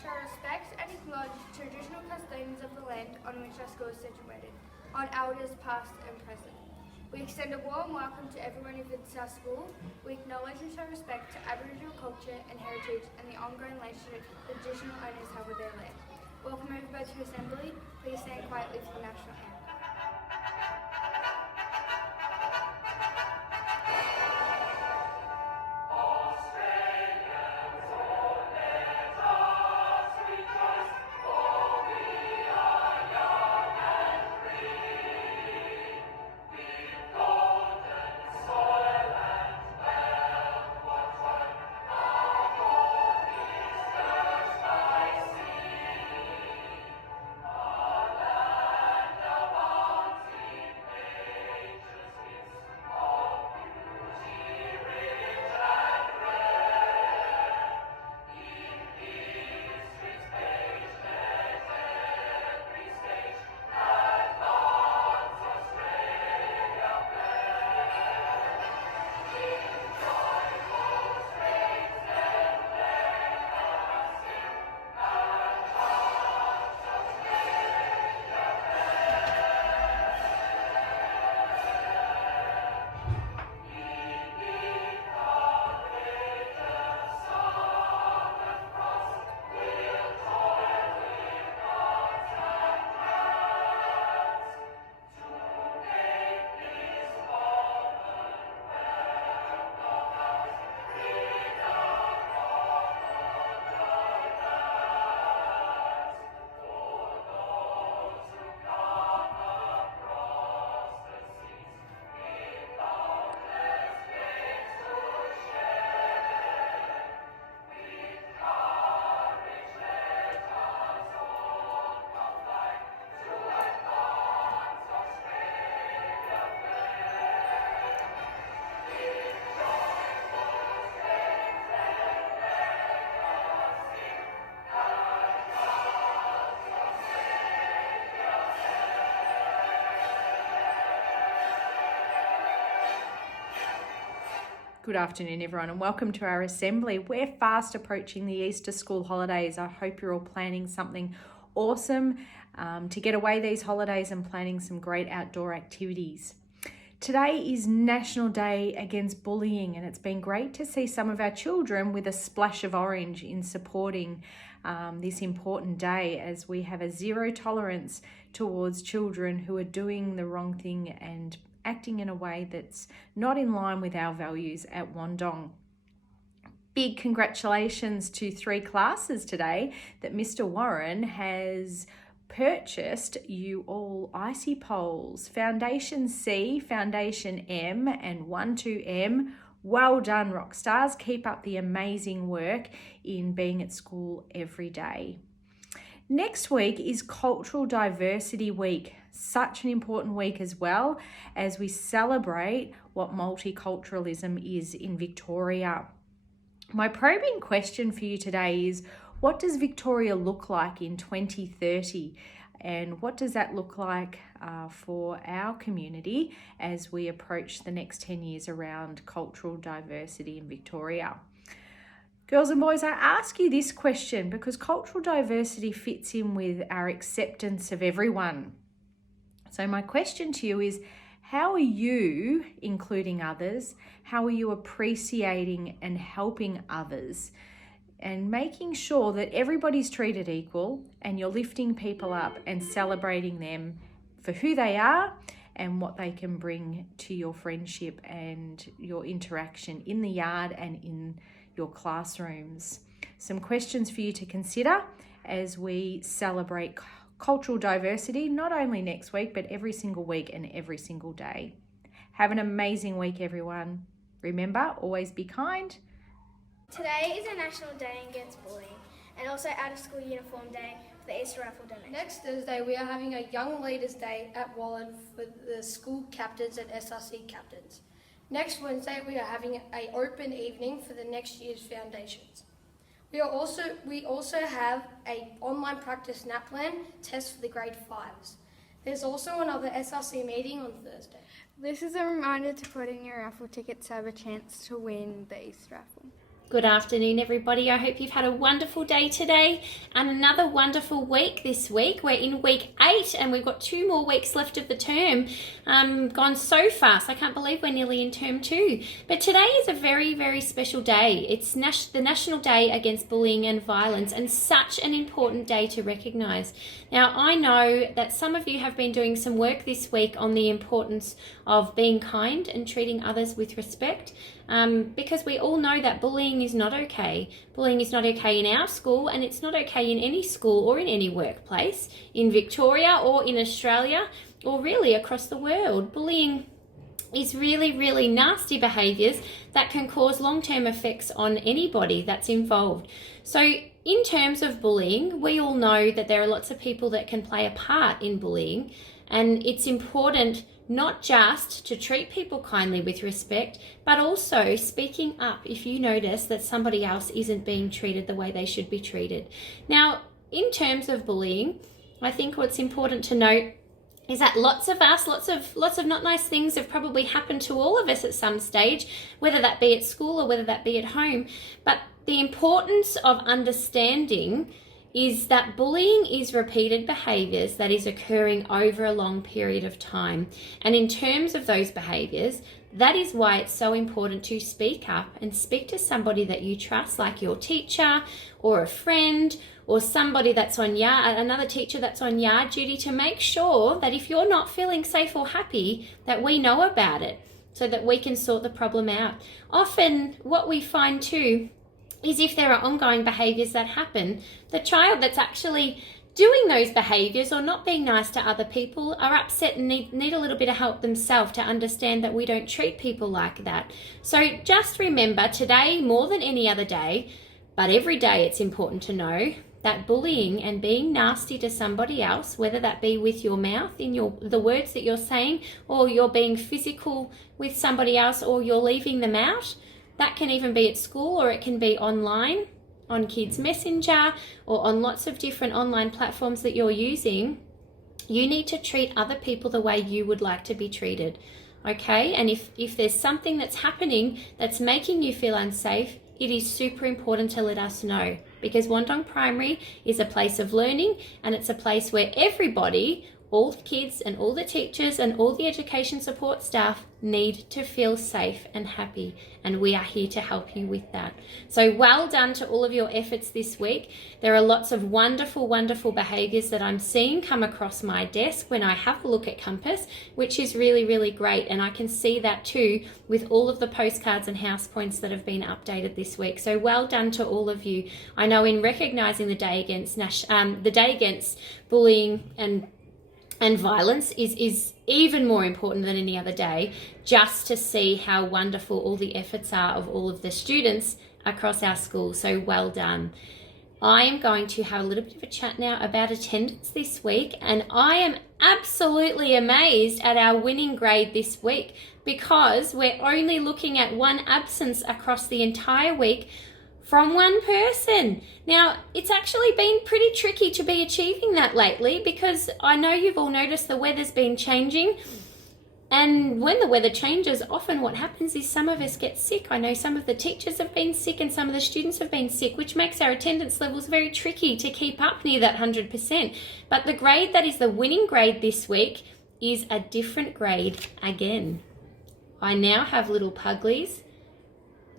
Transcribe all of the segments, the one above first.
shall respect and acknowledge traditional custodians of the land on which our school is situated, on elders past and present. We extend a warm welcome to everyone who visits our school. We acknowledge and show respect to Aboriginal culture and heritage and the ongoing relationship the traditional owners have with their land. Welcome everybody to Assembly. Please stand quietly for the National Anthem. Good afternoon, everyone, and welcome to our assembly. We're fast approaching the Easter school holidays. I hope you're all planning something awesome to get away these holidays and planning some great outdoor activities. Today is National Day Against Bullying, and it's been great to see some of our children with a splash of orange in supporting this important day, as we have a zero tolerance towards children who are doing the wrong thing and acting in a way that's not in line with our values at Wandong. Big congratulations to 3 classes today that Mr. Warren has purchased you all icy poles, Foundation C, Foundation M and 1-2M. Well done, rock stars. Keep up the amazing work in being at school every day. Next week is Cultural Diversity Week, such an important week as well, as we celebrate what multiculturalism is in Victoria. My probing question for you today is, what does Victoria look like in 2030? And what does that look like for our community as we approach the next 10 years around cultural diversity in Victoria? Girls and boys, I ask you this question because cultural diversity fits in with our acceptance of everyone. So my question to you is, how are you including others? How are you appreciating and helping others? And making sure that everybody's treated equal and you're lifting people up and celebrating them for who they are and what they can bring to your friendship and your interaction in the yard and in your classrooms. Some questions for you to consider as we celebrate cultural diversity, not only next week, but every single week and every single day. Have an amazing week, everyone. Remember, always be kind. Today is a National Day Against Bullying and also Out of School Uniform Day for the Easter Raffle donation. Next Thursday, we are having a Young Leaders Day at Wallen for the school captains and SRC captains. Next Wednesday, we are having an open evening for the next year's foundations. We also have an online practice NAPLAN test for the grade 5s. There's also another SRC meeting on Thursday. This is a reminder to put in your raffle tickets to have a chance to win the Easter raffle. Good afternoon, everybody. I hope you've had a wonderful day today and another wonderful week this week. We're in week 8 and we've got 2 more weeks left of the term. Gone so fast. I can't believe we're nearly in term 2. But today is a very, very special day. It's the National Day Against Bullying and Violence, and such an important day to recognise. Now, I know that some of you have been doing some work this week on the importance of being kind and treating others with respect. Because we all know that bullying is not okay. Bullying is not okay in our school, and it's not okay in any school or in any workplace, in Victoria or in Australia, or really across the world. Bullying is really, really nasty behaviours that can cause long-term effects on anybody that's involved. So in terms of bullying, we all know that there are lots of people that can play a part in bullying, and it's important not just to treat people kindly with respect, but also speaking up if you notice that somebody else isn't being treated the way they should be treated. Now, in terms of bullying, I think what's important to note is that lots of not nice things have probably happened to all of us at some stage, whether that be at school or whether that be at home. But the importance of understanding is that bullying is repeated behaviours that is occurring over a long period of time. And in terms of those behaviours, that is why it's so important to speak up and speak to somebody that you trust, like your teacher or a friend or somebody that's on another teacher that's on yard duty, to make sure that if you're not feeling safe or happy, that we know about it so that we can sort the problem out. Often what we find too is if there are ongoing behaviours that happen, the child that's actually doing those behaviours or not being nice to other people are upset and need a little bit of help themselves to understand that we don't treat people like that. So just remember, today more than any other day, but every day, it's important to know that bullying and being nasty to somebody else, whether that be with your mouth, in the words that you're saying, or you're being physical with somebody else, or you're leaving them out, that can even be at school, or it can be online, on Kids Messenger, or on lots of different online platforms that you're using. You need to treat other people the way you would like to be treated, okay? And if there's something that's happening that's making you feel unsafe, it is super important to let us know, because Wandong Primary is a place of learning, and it's a place where everybody, all the kids and all the teachers and all the education support staff, need to feel safe and happy, and we are here to help you with that. So well done to all of your efforts this week. There are lots of wonderful, wonderful behaviours that I'm seeing come across my desk when I have a look at Compass, which is really, really great, and I can see that too with all of the postcards and house points that have been updated this week. So well done to all of you. I know in recognising the day against bullying and violence is even more important than any other day, just to see how wonderful all the efforts are of all of the students across our school. So well done. I am going to have a little bit of a chat now about attendance this week, and I am absolutely amazed at our winning grade this week, because we're only looking at 1 absence across the entire week from 1 person. Now, it's actually been pretty tricky to be achieving that lately, because I know you've all noticed the weather's been changing. And when the weather changes, often what happens is some of us get sick. I know some of the teachers have been sick and some of the students have been sick, which makes our attendance levels very tricky to keep up near that 100%. But the grade that is the winning grade this week is a different grade again. I now have little Puglies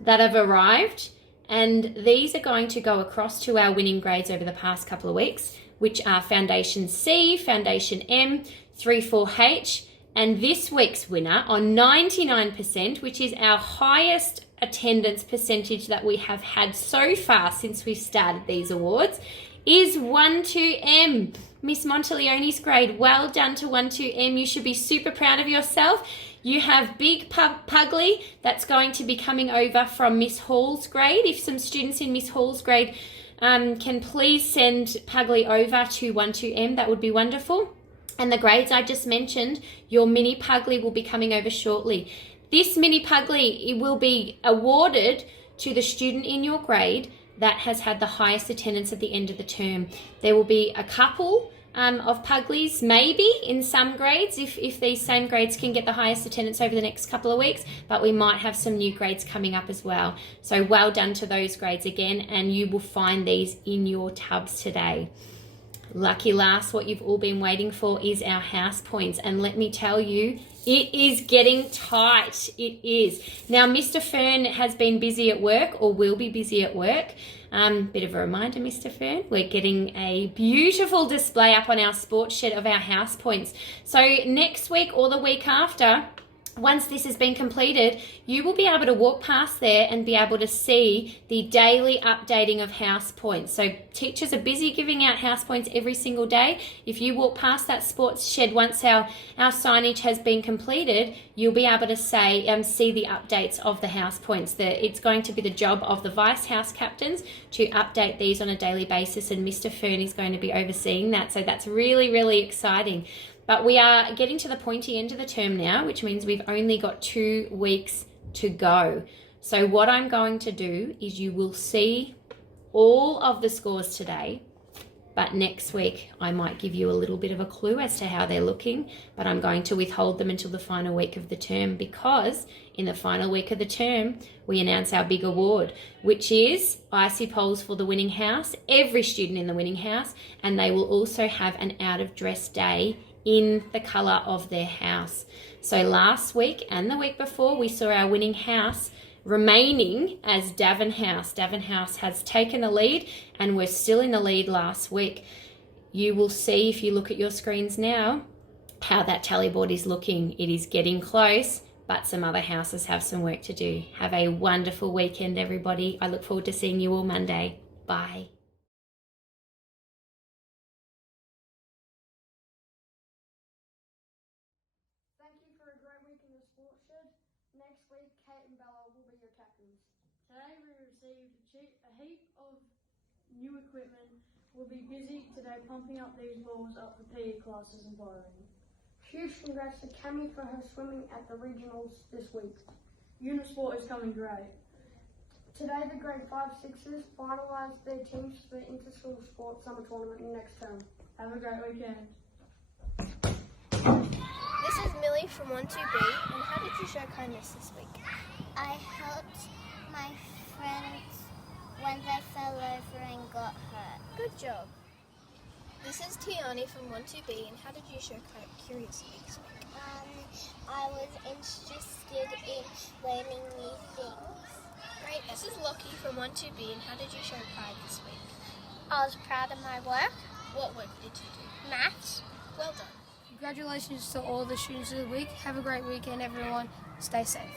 that have arrived, and these are going to go across to our winning grades over the past couple of weeks, which are Foundation C, Foundation M, 3-4H, and this week's winner on 99%, which is our highest attendance percentage that we have had so far since we've started these awards, is 1-2M. Miss Monteleone's grade. Well done to 1-2M. You should be super proud of yourself. You have Big Pugly that's going to be coming over from Miss Hall's grade. If some students in Miss Hall's grade can please send Pugly over to 1-2M, that would be wonderful. And the grades I just mentioned, your mini Pugly will be coming over shortly. This mini Pugly, it will be awarded to the student in your grade that has had the highest attendance at the end of the term. There will be a couple of Puglies, maybe in some grades, if these same grades can get the highest attendance over the next couple of weeks, but we might have some new grades coming up as well. So well done to those grades again, and you will find these in your tubs today. Lucky last, what you've all been waiting for is our house points, and let me tell you, it is getting tight. It is. Now, Mr. Fern has been busy at work, or will be busy at work. Bit of a reminder, Mr. Fern, we're getting a beautiful display up on our sports shed of our house points. So next week or the week after, once this has been completed, you will be able to walk past there and be able to see the daily updating of house points. So teachers are busy giving out house points every single day. If you walk past that sports shed once our signage has been completed, you'll be able to see the updates of the house points. It's going to be the job of the vice house captains to update these on a daily basis, and Mr. Fern is going to be overseeing that. So that's really, really exciting. But we are getting to the pointy end of the term now, which means we've only got 2 weeks to go. So what I'm going to do is you will see all of the scores today, but next week I might give you a little bit of a clue as to how they're looking, but I'm going to withhold them until the final week of the term, because in the final week of the term, we announce our big award, which is icy poles for the winning house, every student in the winning house, and they will also have an out of dress day in the colour of their house. So last week and the week before, we saw our winning house remaining as Davin House. Davin House has taken the lead, and we're still in the lead last week. You will see, if you look at your screens now, how that tally board is looking. It is getting close, but some other houses have some work to do. Have a wonderful weekend, everybody. I look forward to seeing you all Monday. Bye. Thank you for a great week in the sports shed. Next week, Kate and Bella will be your captains. Today we received a heap of new equipment. We'll be busy today pumping up these balls up for PE classes and borrowing. Huge congrats to Cami for her swimming at the regionals this week. Unit sport is coming great. Today the grade 5-6s finalised their teams for the Interschool Sports Summer Tournament next term. Have a great weekend. This is Millie from 12B, and how did you show kindness this week? I helped my friends when they fell over and got hurt. Good job. This is Tiani from 12B, and how did you show curiosity this week? I was interested in learning new things. Great. This is Lockie from 12B, and how did you show pride this week? I was proud of my work. What work did you do? Maths. Well done. Congratulations to all the students of the week. Have a great weekend, everyone. Stay safe.